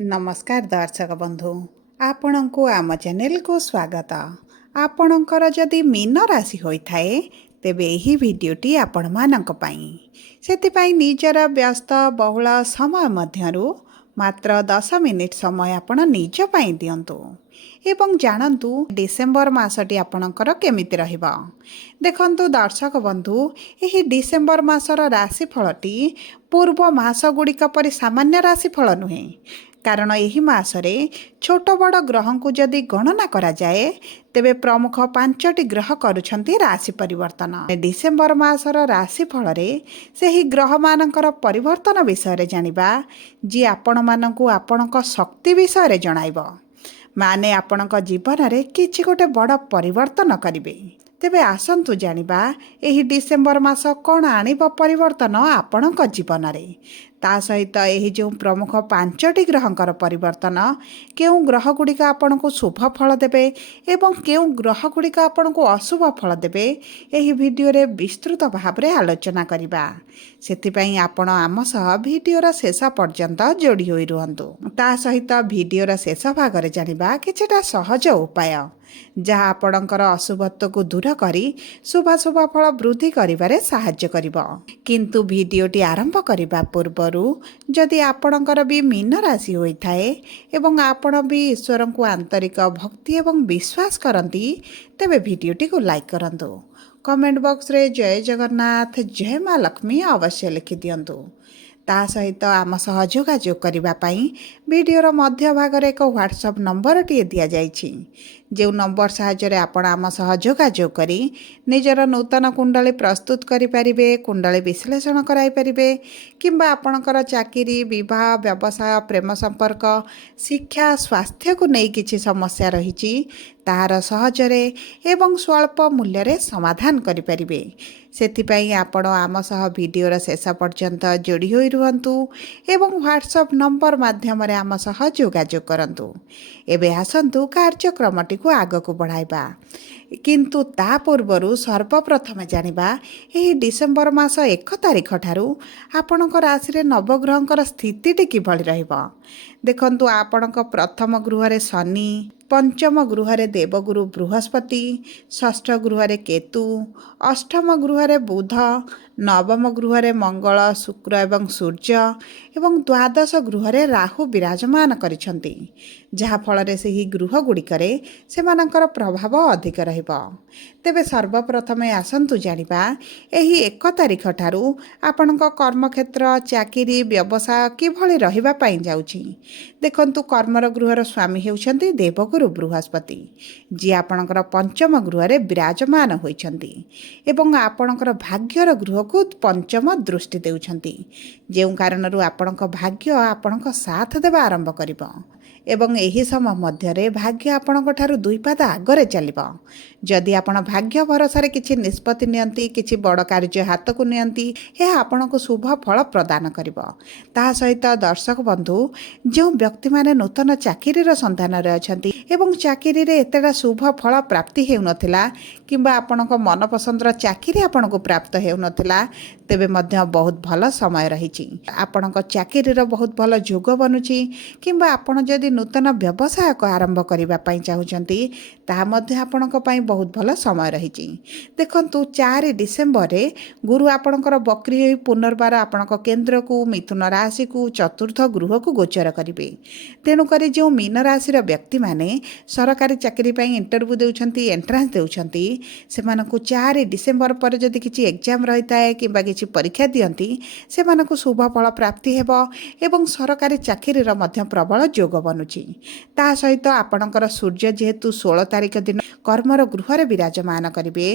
नमस्कार दर्शक बंधु आपणको आम चैनल को स्वागत। आपणकर जदि मीन राशि होइथाए तेबे एही भिडियोटी आपण मानक पई सेतिपई निजर व्यस्त बहुल समय मध्यरु मात्र 10 मिनिट समय आपण निज पई दियंतु एवं जानतु डिसेम्बर मासटी आपणकर केमिति रहिबो। देखंतु दर्शक बंधु एही डिसेम्बर मासर राशिफलटी पूर्व मास गुड़िक परि सामान्य राशिफल नुहे, कारण यही मासरे छोट बड़ ग्रह को जदि गणना करा जाए तेबे प्रमुख 5टी ग्रह करुछंती राशि परिवर्तन। डिसेम्बर मासर राशिफल रे सेही ग्रह मानकर परिवर्तन विषय जानिबा जी आपण मानकु आपणक शक्ति विषय जणाइबो, माने आपणक जीवन रे किछि गोटे बड़ परिवर्तन करिवे। तेबे आसंतु जानिबा एही डिसेम्बर मास कोन आनिबो परिवर्तन आपणक जीवन रे। ता सहित एही जो प्रमुख 5टी ग्रहंकर परिवर्तन केउ ग्रह गुड़िक आपण को शुभ फल देबे एवं केउ ग्रह गुड़िक आपण को अशुभ फल देबे एही वीडियो रे विस्तृत भाव रे आलोचना करिबा। सेतिपई आपण आम सह वीडियो रा शेष पर्यंत जोड़ी होई रुहंतु। ता सहित वीडियो रा शेष भाग रे जानिबा किछटा सहज उपाय जहाँ आपणकर अशुभत्व को दूर करी शुभाशुभ फल वृद्धि करिबारे साहाय्य करिबो। किंतु वीडियोटी आरंभ करिबा पूर्वरु जदि आपणकर भी मीन राशि होइथाए एवं आपण भी ईश्वर को आंतरिक भक्ति एवं विश्वास करंती तेबे वीडियोटी को लाइक करंतु। कमेंट बॉक्स रे जय जगन्नाथ जय माँ लक्ष्मी अवश्य लिखि दियंतु। ता सहित आम सह जोगाजोग करिबा पई वीडियोर मध्य भागरे एक व्हाट्सएप नंबर टी दिया जाइछि, जो नंबर साहाय्य आपण आम सह जोगाजोग करी निजर नूतन कुंडली प्रस्तुत करि परिबे, कुंडली विश्लेषण कराई परिबे किंबा आपणकर चाकरी विवाह व्यवसाय प्रेम संपर्क शिक्षा स्वास्थ्य को नहीं किछि समस्या रहिछि ताहार सहजरे एवं स्वल्प मूल्य रे समाधान करि परिबे। सेतिपई आपण आम सह वीडियोर शेष पर्यंत जोड़ी होई रुहंतु एवं व्हाट्सएप नंबर माध्यम रे आम सह जोगाजोग करंतु। एबे आसंतु कार्यक्रमटी को आग को बढ़ाइबा, किंतु ता पूर्वरु सर्वप्रथम जानिबा एही डिसेम्बर मास 1 तारिख ठारू आपणक राशि रे नवग्रहंकर स्थितिटी किभଳି रहिबो। देखंतु आपणक प्रथम गृह रे शनि, पंचम गृह रे देवगुरु बृहस्पति, षष्ठ गृह रे केतु, अष्टम गृह रे बुध, नवम गृह रे मंगल शुक्र एवं सूर्य एवं द्वादश गृह रे राहु विराजमान करिसंती, जहा फल रे सेही गृह गुड़िकरे सेमानकर प्रभाव अधिक रहिबो। तेबे सर्वप्रथम आसंतु जानिबा एही 1 तारिख ठारू आपणक कर्मक्षेत्र चाकरी व्यवसाय किभଳି रहिबा पई जाउछि। देखंतु कर्मर गृहर स्वामी हेउछंती देवगुरु बृहस्पति, जी आपणकर पंचम गृह रे विराजमान होइछंती एवं आपणकर भाग्यर गृह को पंचम दृष्टि देउछंती, जेउ कारणरू आपणक भाग्य आपणक साथ देबा आरंभ करिबो एवं एही समय मध्यरे भाग्य आपणक ठारू दुई पाद आगरे चलिबो। जदि आपण भाग्य भरोसा रे किछि निष्पत्ति नियंती किछि बड़ कार्य हाथ को नियंती यह आपणक शुभ फल प्रदान करिबो। ता सहित दर्शक बंधु जो व्यक्ति माने नूतन चाकरी रो संधान रे अछंती एवं चाकरी रे एतेडा शुभ फल प्राप्ति हेउ नथिला किंबा आपणक मन पसंद रो चाकरी आपणक प्राप्त हेउ नथिला तेबे मध्य बहुत भल समय रहिछि। आपणक चाकरी रो बहुत भल जोग बनुछि किंबा आपण जदि नूतन व्यवसाय को आरंभ करिबा पई चाहुचंती ताहा मध्य आपणक पई बहुत भल समय रहिछि। देखंतु 4 डिसेम्बर रे गुरु आपणकर बक्री होई पुनर्बार आपणक केंद्र को मिथुन राशि को चतुर्थ गृह को गोचर करिवे। तेणु करी जो मीन राशि रो व्यक्ति माने सरकारी चाकरी पई इंटरव्यू देउछंती एंट्रांस देउछंती सेमानकु 4 डिसेम्बर पर जदि किछि एग्जाम रहिताए किंबा किछि परीक्षा दियंती सेमानकु शुभ फल प्राप्ति हेबो एवं सरकारी चाकरी रो मध्य प्रबल जोग बनुछि। ता सहित आपणकर सूर्य जेहेतु 16 तारिख दिन कर्मर गृह रे विराजमान करिवे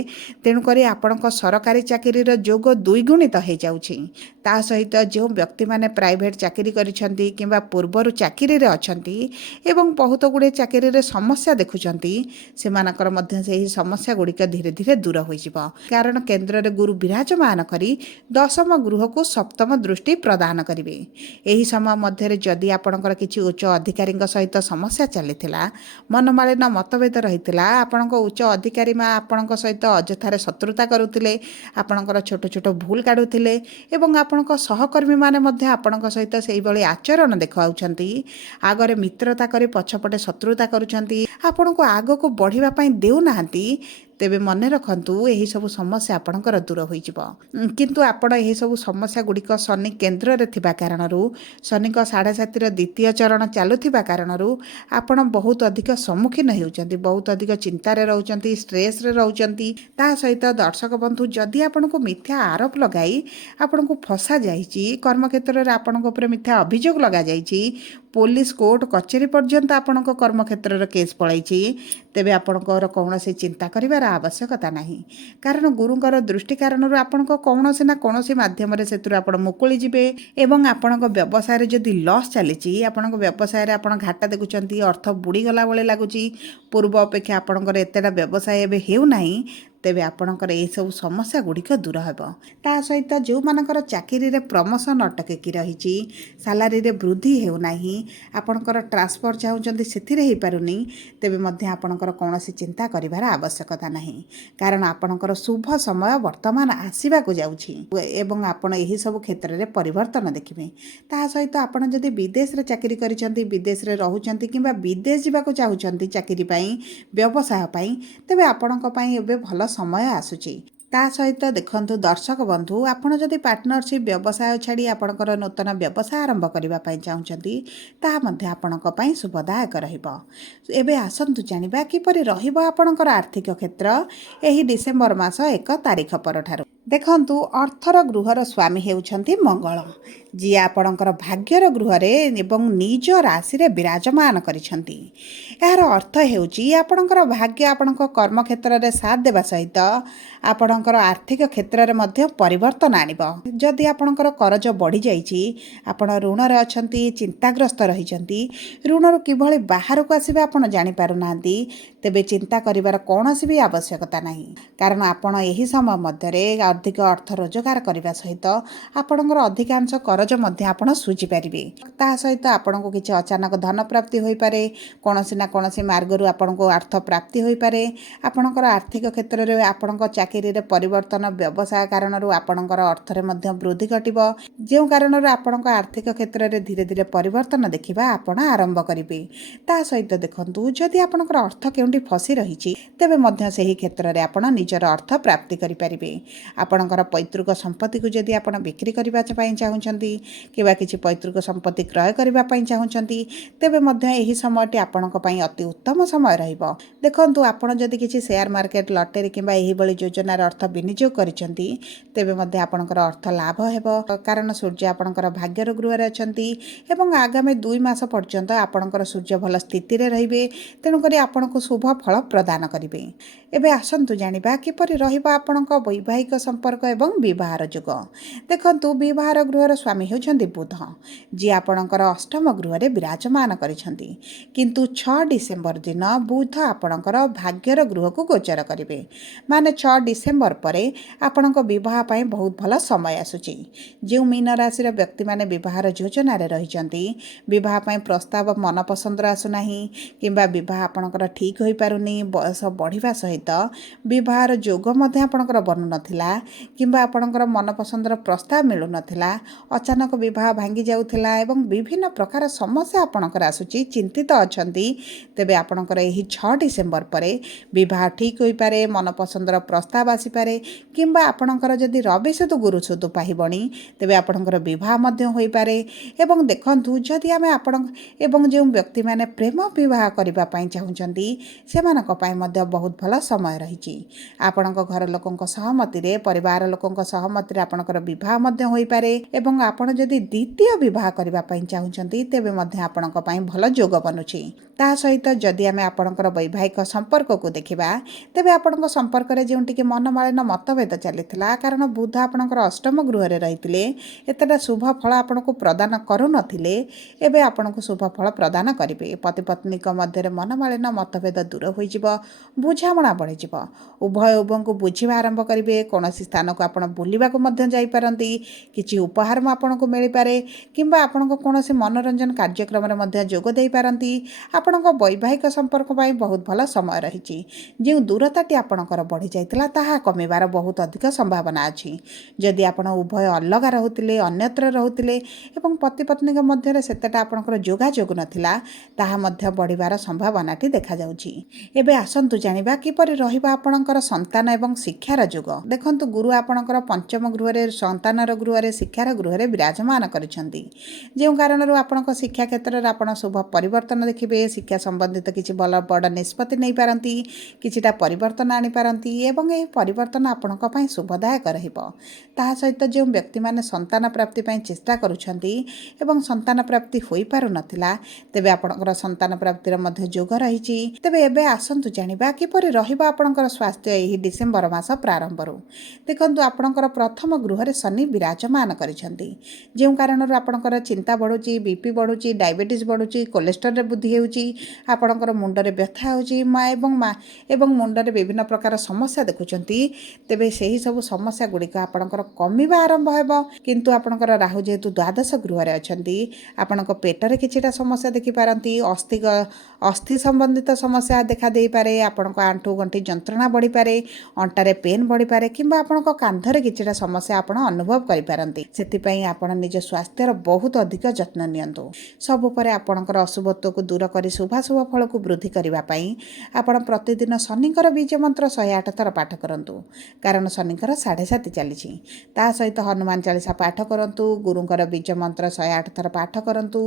तेणु करी आपणक सरकारी चाकरी रो जोग द्विगुणित हो जाउछि। ता सहित जो व्यक्ति माने प्राइवेट चाकरी करिसंती किंबा पूर्वरु चाकरी रे अछंती एवं बहुत गुडे चाकरी रे समस्या देखुचंती सेमानकर मध्य सेही समस्या गुड़िक धीरे धीरे दूर हो जिवो, कारण केंद्र रे गुरु विराजमान करी दशम गृह को सप्तम दृष्टि प्रदान करिवे। एही समय मध्य रे जदि आपणकर किछि उच्च अधिकारी सहित समस्या चली मनमालिन मतभेद रही ଆପଣଙ୍କ ଉଚ୍ଚ ଅଧିକାରୀ ଆପଣଙ୍କ ସହିତ ଅଯଥାରେ ଶତ୍ରୁତା କରୁଥିଲେ, ଆପଣଙ୍କର ଛୋଟ ଛୋଟ ଭୁଲ କାଢ଼ୁଥିଲେ ଏବଂ ଆପଣଙ୍କ ସହକର୍ମୀମାନେ ମଧ୍ୟ ଆପଣଙ୍କ ସହିତ ସେଇଭଳି ଆଚରଣ ଦେଖାଉଛନ୍ତି। ଆଗରେ ମିତ୍ରତା କରି ପଛପଟେ ଶତ୍ରୁତା କରୁଛନ୍ତି, ଆପଣଙ୍କୁ ଆଗକୁ ବଢ଼ିବା ପାଇଁ ଦେଉନାହାନ୍ତି, ତେବେ ମନେ ରଖନ୍ତୁ ଏହିସବୁ ସମସ୍ୟା ଆପଣଙ୍କର ଦୂର ହୋଇଯିବ। କିନ୍ତୁ ଆପଣ ଏହିସବୁ ସମସ୍ୟା ଗୁଡ଼ିକ ଶନି କେନ୍ଦ୍ରରେ ଥିବା କାରଣରୁ, ଶନିଙ୍କ 7.5ର ଦ୍ୱିତୀୟ ଚରଣ ଚାଲୁଥିବା କାରଣରୁ ଆପଣ ବହୁତ ଅଧିକ ସମ୍ମୁଖୀନ ହେଉଛନ୍ତି, ବହୁତ ଅଧିକ ଚିନ୍ତାରେ ରହୁଛନ୍ତି, ଷ୍ଟ୍ରେସ୍ରେ ରହୁଛନ୍ତି। ତା ସହିତ ଦର୍ଶକ ବନ୍ଧୁ, ଯଦି ଆପଣଙ୍କୁ ମିଥ୍ୟା ଆରୋପ ଲଗାଇ ଆପଣଙ୍କୁ ଫସାଯାଇଛି, କର୍ମକ୍ଷେତ୍ରରେ ଆପଣଙ୍କ ଉପରେ ମିଥ୍ୟା ଅଭିଯୋଗ ଲଗାଯାଇଛି, ପୋଲିସ କୋର୍ଟ କଚେରୀ ପର୍ଯ୍ୟନ୍ତ ଆପଣଙ୍କ କର୍ମକ୍ଷେତ୍ରର କେସ୍ ପଳାଇଛି, ତେବେ ଆପଣଙ୍କର କୌଣସି ଚିନ୍ତା କରିବାର ଆବଶ୍ୟକତା ନାହିଁ। କାରଣ ଗୁରୁଙ୍କର ଦୃଷ୍ଟି କାରଣରୁ ଆପଣଙ୍କ କୌଣସି ନା କୌଣସି ମାଧ୍ୟମରେ ସେଥିରୁ ଆପଣ ମୁକୁଳି ଯିବେ ଏବଂ ଆପଣଙ୍କ ବ୍ୟବସାୟରେ ଯଦି ଲସ୍ ଚାଲିଛି, ଆପଣଙ୍କ ବ୍ୟବସାୟରେ ଆପଣ ଘାଟା ଦେଖୁଛନ୍ତି, ଅର୍ଥ ବୁଡ଼ିଗଲା ଭଳି ଲାଗୁଛି, ପୂର୍ବ ଅପେକ୍ଷା ଆପଣଙ୍କର ଏତେଟା ବ୍ୟବସାୟ ଏବେ ହେଉନାହିଁ, ତେବେ ଆପଣଙ୍କର ଏହିସବୁ ସମସ୍ୟା ଗୁଡ଼ିକ ଦୂର ହେବ। ତା ସହିତ ଯେଉଁମାନଙ୍କର ଚାକିରିରେ ପ୍ରମୋସନ୍ ଅଟକିକି ରହିଛି, ସାଲାରୀରେ ବୃଦ୍ଧି ହେଉନାହିଁ, ଆପଣଙ୍କର ଟ୍ରାନ୍ସଫର ଚାହୁଁଛନ୍ତି ସେଥିରେ ହୋଇପାରୁନି, ତେବେ ମଧ୍ୟ ଆପଣଙ୍କର କୌଣସି ଚିନ୍ତା କରିବାର ଆବଶ୍ୟକତା ନାହିଁ। କାରଣ ଆପଣଙ୍କର ଶୁଭ ସମୟ ବର୍ତ୍ତମାନ ଆସିବାକୁ ଯାଉଛି ଏବଂ ଆପଣ ଏହିସବୁ କ୍ଷେତ୍ରରେ ପରିବର୍ତ୍ତନ ଦେଖିବେ। ତା ସହିତ ଆପଣ ଯଦି ବିଦେଶରେ ଚାକିରି କରିଛନ୍ତି, ବିଦେଶରେ ରହୁଛନ୍ତି କିମ୍ବା ବିଦେଶ ଯିବାକୁ ଚାହୁଁଛନ୍ତି ଚାକିରି ପାଇଁ, ବ୍ୟବସାୟ ପାଇଁ, ତେବେ ଆପଣଙ୍କ ପାଇଁ ଏବେ ଭଲ ସମୟ ଆସୁଛି। ତା ସହିତ ଦେଖନ୍ତୁ ଦର୍ଶକ ବନ୍ଧୁ, ଆପଣ ଯଦି ପାର୍ଟନରସିପ୍ ବ୍ୟବସାୟ ଛାଡ଼ି ଆପଣଙ୍କର ନୂତନ ବ୍ୟବସାୟ ଆରମ୍ଭ କରିବା ପାଇଁ ଚାହୁଁଛନ୍ତି, ତାହା ମଧ୍ୟ ଆପଣଙ୍କ ପାଇଁ ଶୁଭଦାୟକ ରହିବ। ଏବେ ଆସନ୍ତୁ ଜାଣିବା କିପରି ରହିବ ଆପଣଙ୍କର ଆର୍ଥିକ କ୍ଷେତ୍ର ଏହି ଡିସେମ୍ବର ମାସ 1 ତାରିଖ ପରଠାରୁ। ଦେଖନ୍ତୁ, ଅର୍ଥର ଗୃହର ସ୍ୱାମୀ ହେଉଛନ୍ତି ମଙ୍ଗଳ, ଯିଏ ଆପଣଙ୍କର ଭାଗ୍ୟର ଗୃହରେ ଏବଂ ନିଜ ରାଶିରେ ବିରାଜମାନ କରିଛନ୍ତି। ଏହାର ଅର୍ଥ ହେଉଛି ଆପଣଙ୍କର ଭାଗ୍ୟ ଆପଣଙ୍କ କର୍ମକ୍ଷେତ୍ରରେ ସାଥ ଦେବା ସହିତ ଆପଣଙ୍କର ଆର୍ଥିକ କ୍ଷେତ୍ରରେ ମଧ୍ୟ ପରିବର୍ତ୍ତନ ଆଣିବ। ଯଦି ଆପଣଙ୍କର କରଜ ବଢ଼ିଯାଇଛି, ଆପଣ ଋଣରେ ଅଛନ୍ତି, ଚିନ୍ତାଗ୍ରସ୍ତ ରହିଛନ୍ତି, ଋଣରୁ କିଭଳି ବାହାରକୁ ଆସିବେ ଆପଣ ଜାଣିପାରୁନାହାନ୍ତି, ତେବେ ଚିନ୍ତା କରିବାର କୌଣସି ବି ଆବଶ୍ୟକତା ନାହିଁ। କାରଣ ଆପଣ ଏହି ସମୟ ମଧ୍ୟରେ ଅଧିକ ଅର୍ଥ ରୋଜଗାର କରିବା ସହିତ ଆପଣଙ୍କର ଅଧିକାଂଶ କରଜ ମଧ୍ୟ ଆପଣ ଶୁଝିପାରିବେ। ତା ସହିତ ଆପଣଙ୍କୁ କିଛି ଅଚାନକ ଧନ ପ୍ରାପ୍ତି ହୋଇପାରେ, କୌଣସି ନା କୌଣସି ମାର୍ଗରୁ ଆପଣଙ୍କୁ ଅର୍ଥ ପ୍ରାପ୍ତି ହୋଇପାରେ। ଆପଣଙ୍କର ଆର୍ଥିକ କ୍ଷେତ୍ରରେ ଆପଣଙ୍କ ଚାକିରିରେ ପରିବର୍ତ୍ତନ, ବ୍ୟବସାୟ କାରଣରୁ ଆପଣଙ୍କର ଅର୍ଥରେ ମଧ୍ୟ ବୃଦ୍ଧି ଘଟିବ, ଯେଉଁ କାରଣରୁ ଆପଣଙ୍କ ଆର୍ଥିକ କ୍ଷେତ୍ରରେ ଧୀରେ ଧୀରେ ପରିବର୍ତ୍ତନ ଦେଖିବା ଆପଣ ଆରମ୍ଭ କରିବେ। ତା ସହିତ ଦେଖନ୍ତୁ, ଯଦି ଆପଣଙ୍କର ଅର୍ଥ କେଉଁଠି ଫସି ରହିଛି, ତେବେ ମଧ୍ୟ ସେହି କ୍ଷେତ୍ରରେ ଆପଣ ନିଜର ଅର୍ଥ ପ୍ରାପ୍ତି କରିପାରିବେ। ଆପଣଙ୍କର ପୈତୃକ ସମ୍ପତ୍ତିକୁ ଯଦି ଆପଣ ବିକ୍ରି କରିବା ପାଇଁ ଚାହୁଁଛନ୍ତି କିମ୍ବା କିଛି ପୈତୃକ ସମ୍ପତ୍ତି କ୍ରୟ କରିବା ପାଇଁ ଚାହୁଁଛନ୍ତି, ତେବେ ମଧ୍ୟ ଏହି ସମୟଟି ଆପଣଙ୍କ ପାଇଁ ଅତି ଉତ୍ତମ ସମୟ ରହିବ। ଦେଖନ୍ତୁ, ଆପଣ ଯଦି କିଛି ସେୟାର ମାର୍କେଟ, ଲଟେରୀ କିମ୍ବା ଏହିଭଳି ଯୋଜନାରେ ଅର୍ଥ ବିନିଯୋଗ କରିଛନ୍ତି, ତେବେ ମଧ୍ୟ ଆପଣଙ୍କର ଅର୍ଥ ଲାଭ ହେବ। କାରଣ ସୂର୍ଯ୍ୟ ଆପଣଙ୍କର ଭାଗ୍ୟର ଗୃହରେ ଅଛନ୍ତି ଏବଂ ଆଗାମୀ 2 ମାସ ପର୍ଯ୍ୟନ୍ତ ଆପଣଙ୍କର ସୂର୍ଯ୍ୟ ଭଲ ସ୍ଥିତିରେ ରହିବେ, ତେଣୁକରି ଆପଣଙ୍କୁ ଶୁଭ ଫଳ ପ୍ରଦାନ କରିବେ। ଏବେ ଆସନ୍ତୁ ଜାଣିବା କିପରି ରହିବ ଆପଣଙ୍କ ବୈବାହିକ ସମ୍ପର୍କ ଏବଂ ବିବାହର ଯୁଗ। ଦେଖନ୍ତୁ, ବିବାହର ଗୃହର ସ୍ୱାମୀ ହେଉଛନ୍ତି ବୁଧ, ଯିଏ ଆପଣଙ୍କର ଅଷ୍ଟମ ଗୃହରେ ବିରାଜମାନ କରିଛନ୍ତି। କିନ୍ତୁ 6 ଡିସେମ୍ବର ଦିନ ବୁଧ ଆପଣଙ୍କର ଭାଗ୍ୟର ଗୃହକୁ ଗୋଚର କରିବେ। ମାନେ 6 ଡିସେମ୍ବର ପରେ ଆପଣଙ୍କ ବିବାହ ପାଇଁ ବହୁତ ଭଲ ସମୟ ଆସୁଛି। ଯେଉଁ ମୀନ ରାଶିର ବ୍ୟକ୍ତିମାନେ ବିବାହର ଯୋଜନାରେ ରହିଛନ୍ତି, ବିବାହ ପାଇଁ ପ୍ରସ୍ତାବ ମନ ପସନ୍ଦର ଆସୁନାହିଁ କିମ୍ବା ବିବାହ ଆପଣଙ୍କର ଠିକ୍ ହୋଇପାରୁନି, ବୟସ ବଢ଼ିବା ସହିତ ବିବାହର ଯୋଗ ମଧ୍ୟ ଆପଣଙ୍କର ବନୁନଥିଲା କିମ୍ବା ଆପଣଙ୍କର ମନପସନ୍ଦର ପ୍ରସ୍ତାବ ମିଳୁନଥିଲା, ଅଚାନକ ବିବାହ ଭାଙ୍ଗି ଯାଉଥିଲା ଏବଂ ବିଭିନ୍ନ ପ୍ରକାର ସମସ୍ୟା ଆପଣଙ୍କର ଆସୁଛି, ଚିନ୍ତିତ ଅଛନ୍ତି, ତେବେ ଆପଣଙ୍କର ଏହି 6 ଡିସେମ୍ବର ପରେ ବିବାହ ଠିକ୍ ହୋଇପାରେ, ମନପସନ୍ଦର ପ୍ରସ୍ତାବ ଆସିପାରେ କିମ୍ବା ଆପଣଙ୍କର ଯଦି ରବି ସୁଦୁ ଗୁରୁ ସୁଦୁ ପାହିବଣି, ତେବେ ଆପଣଙ୍କର ବିବାହ ମଧ୍ୟ ହୋଇପାରେ। ଏବଂ ଦେଖନ୍ତୁ, ଯଦି ଆମେ ଏବଂ ଯେଉଁ ବ୍ୟକ୍ତିମାନେ ପ୍ରେମ ବିବାହ କରିବା ପାଇଁ ଚାହୁଁଛନ୍ତି, ସେମାନଙ୍କ ପାଇଁ ମଧ୍ୟ ବହୁତ ଭଲ ସମୟ ରହିଛି। ଆପଣଙ୍କ ଘର ଲୋକଙ୍କ ସହମତିରେ, ପରିବାର ଲୋକଙ୍କ ସହମତିରେ ଆପଣଙ୍କର ବିବାହ ମଧ୍ୟ ହୋଇପାରେ ଏବଂ ଆପଣ ଯଦି ଦ୍ୱିତୀୟ ବିବାହ କରିବା ପାଇଁ ଚାହୁଁଛନ୍ତି, ତେବେ ମଧ୍ୟ ଆପଣଙ୍କ ପାଇଁ ଭଲ ଯୋଗ ବନୁଛି। ତା ସହିତ ଯଦି ଆମେ ଆପଣଙ୍କର ବୈବାହିକ ସମ୍ପର୍କକୁ ଦେଖିବା, ତେବେ ଆପଣଙ୍କ ସମ୍ପର୍କରେ ଯେଉଁ ଟିକେ ମନମାଳିନ ମତଭେଦ ଚାଲିଥିଲା, କାରଣ ବୁଧ ଆପଣଙ୍କର ଅଷ୍ଟମ ଗୃହରେ ରହିଥିଲେ, ଏତେଟା ଶୁଭ ଫଳ ଆପଣଙ୍କୁ ପ୍ରଦାନ କରୁନଥିଲେ, ଏବେ ଆପଣଙ୍କୁ ଶୁଭ ଫଳ ପ୍ରଦାନ କରିବେ। ପତି ପତ୍ନୀଙ୍କ ମଧ୍ୟରେ ମନମାଳିନ ମତଭେଦ ଦୂର ହୋଇଯିବ, ବୁଝାମଣା ବଢ଼ିଯିବ, ଉଭୟ ଉଭୟଙ୍କୁ ବୁଝିବା ଆରମ୍ଭ କରିବେ, କୌଣସି ସ୍ଥାନକୁ ଆପଣ ବୁଲିବାକୁ ମଧ୍ୟ ଯାଇପାରନ୍ତି, କିଛି ଉପହାର ଆପଣଙ୍କୁ ମିଳିପାରେ କିମ୍ବା ଆପଣଙ୍କ କୌଣସି ମନୋରଞ୍ଜନ କାର୍ଯ୍ୟକ୍ରମରେ ମଧ୍ୟ ଯୋଗ ଦେଇପାରନ୍ତି। ଆପଣଙ୍କ ବୈବାହିକ ସମ୍ପର୍କ ପାଇଁ ବହୁତ ଭଲ ସମୟ ରହିଛି। ଯେଉଁ ଦୂରତାଟି ଆପଣଙ୍କର ବଢ଼ିଯାଇଥିଲା ତାହା କମିବାର ବହୁତ ଅଧିକ ସମ୍ଭାବନା ଅଛି। ଯଦି ଆପଣ ଉଭୟ ଅଲଗା ରହୁଥିଲେ, ଅନ୍ୟତ୍ର ରହୁଥିଲେ ଏବଂ ପତି ପତ୍ନୀଙ୍କ ମଧ୍ୟରେ ସେତେଟା ଆପଣଙ୍କର ଯୋଗାଯୋଗ ନଥିଲା, ତାହା ମଧ୍ୟ ବଢ଼ିବାର ସମ୍ଭାବନାଟି ଦେଖାଯାଉଛି। ଏବେ ଆସନ୍ତୁ ଜାଣିବା କିପରି ରହିବ ଆପଣଙ୍କର ସନ୍ତାନ ଏବଂ ଶିକ୍ଷାର ଯୋଗ। ଦେଖନ୍ତୁ, ଗୁରୁ ଆପଣଙ୍କର ପଞ୍ଚମ ଗୃହରେ, ସନ୍ତାନର ଗୃହରେ, ଶିକ୍ଷାର ଗୃହରେ ବିରାଜମାନ କରିଛନ୍ତି। ଯେଉଁ କାରଣରୁ ଆପଣଙ୍କ ଶିକ୍ଷା କ୍ଷେତ୍ରରେ ଆପଣ ଶୁଭ ପରିବର୍ତ୍ତନ ଦେଖିବେ। ଶିକ୍ଷା ସମ୍ବନ୍ଧିତ କିଛି ଭଲ ବଡ଼ ନିଷ୍ପତ୍ତି ନେଇପାରନ୍ତି, କିଛିଟା ପରିବର୍ତ୍ତନ ଆଣିପାରନ୍ତି ଏବଂ ଏହି ପରିବର୍ତ୍ତନ ଆପଣଙ୍କ ପାଇଁ ଶୁଭଦାୟକ ରହିବ। ତାହା ସହିତ ଯେଉଁ ବ୍ୟକ୍ତିମାନେ ସନ୍ତାନ ପ୍ରାପ୍ତି ପାଇଁ ଚେଷ୍ଟା କରୁଛନ୍ତି ଏବଂ ସନ୍ତାନ ପ୍ରାପ୍ତି ହୋଇପାରୁନଥିଲା, ତେବେ ଆପଣଙ୍କର ସନ୍ତାନ ପ୍ରାପ୍ତିର ମଧ୍ୟ ଯୋଗ ରହିଛି। ତେବେ ଏବେ ଆସନ୍ତୁ ଜାଣିବା କିପରି ରହିବ ଆପଣଙ୍କର ସ୍ୱାସ୍ଥ୍ୟ ଏହି ଡିସେମ୍ବର ମାସ ପ୍ରାରମ୍ଭରୁ। ଦେଖନ୍ତୁ, ଆପଣଙ୍କର ପ୍ରଥମ ଗୃହରେ ଶନି ବିରାଜମାନ କରିଛନ୍ତି, ଯେଉଁ କାରଣରୁ ଆପଣଙ୍କର ଚିନ୍ତା ବଢ଼ୁଛି, ବିପି ବଢ଼ୁଛି, ଡାଇବେଟିସ୍ ବଢ଼ୁଛି, କୋଲେଷ୍ଟ୍ରଲରେ ବୃଦ୍ଧି ହେଉଛି, ଆପଣଙ୍କର ମୁଣ୍ଡରେ ବ୍ୟଥା ହେଉଛି ଏବଂ ମୁଣ୍ଡରେ ବିଭିନ୍ନ ପ୍ରକାର ସମସ୍ୟା ଦେଖୁଛନ୍ତି। ତେବେ ସେହି ସବୁ ସମସ୍ୟା ଗୁଡ଼ିକ ଆପଣଙ୍କର କମିବା ଆରମ୍ଭ ହେବ। କିନ୍ତୁ ଆପଣଙ୍କର ରାହୁ ଯେହେତୁ ଦ୍ୱାଦଶ ଗୃହରେ ଅଛନ୍ତି, ଆପଣଙ୍କ ପେଟରେ କିଛିଟା ସମସ୍ୟା ଦେଖିପାରନ୍ତି। ଅସ୍ଥି ସମ୍ବନ୍ଧିତ ସମସ୍ୟା ଦେଖା ଦେଇପାରେ। ଆପଣଙ୍କ ଆଣ୍ଠୁ ଗଣ୍ଠି ଯନ୍ତ୍ରଣା ବଢ଼ିପାରେ, ଅଣ୍ଟାରେ ପେନ୍ ବଢ଼ିପାରେ କିମ୍ବା ଆପଣଙ୍କ କାନ୍ଧରେ କିଛିଟା ସମସ୍ୟା ଆପଣ ଅନୁଭବ କରିପାରନ୍ତି। ସେଥିପାଇଁ ଆପଣ ନିଜ ସ୍ୱାସ୍ଥ୍ୟର ବହୁତ ଅଧିକ ଯତ୍ନ ନିଅନ୍ତୁ। ସବୁ ପରେ ଆପଣଙ୍କର ଅଶୁଭତ୍ୱକୁ ଦୂର କରି ଶୁଭାଶୁଭ ଫଳକୁ ବୃଦ୍ଧି କରିବା ପାଇଁ ଆପଣ ପ୍ରତିଦିନ ଶନିଙ୍କର ବୀଜ ମନ୍ତ୍ର 108 ଥର ପାଠ କରନ୍ତୁ, କାରଣ ଶନିଙ୍କର 7.5 ଚାଲିଛି। ତା ସହିତ ହନୁମାନ ଚାଳିଶା ପାଠ କରନ୍ତୁ, ଗୁରୁଙ୍କର ବୀଜ ମନ୍ତ୍ର 108 ଥର ପାଠ କରନ୍ତୁ,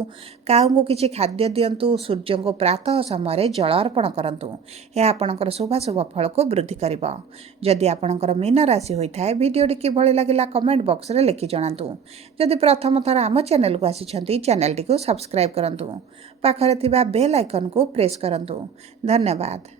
କାଉଙ୍କୁ କିଛି ଖାଦ୍ୟ ଦିଅନ୍ତୁ, ସୂର୍ଯ୍ୟଙ୍କୁ ପ୍ରାତଃ ସମୟରେ ଜଳ ଅର୍ପଣ କରନ୍ତୁ। ଏହା ଆପଣଙ୍କର ଶୁଭାଶୁଭ ଫଳକୁ ବୃଦ୍ଧି କରିବ। ଯଦି ଆପଣଙ୍କର ମୀନ ରାଶି ହୋଇଥାଏ, ଭିଡ଼ିଓଟି କିଭଳି ଲାଗିଲା କମେଣ୍ଟ ବକ୍ସରେ ଲେଖି ଜଣାନ୍ତୁ। ଯଦି ପ୍ରଥମ ଥର ଆମ ଚ୍ୟାନେଲକୁ ଆସିଛନ୍ତି, ଚ୍ୟାନେଲଟିକୁ ସବସ୍କ୍ରାଇବ୍ କରନ୍ତୁ। ପାଖରେ ଥିବା ବେଲ୍ ଆଇକନ୍କୁ ପ୍ରେସ୍ କରନ୍ତୁ। ଧନ୍ୟବାଦ।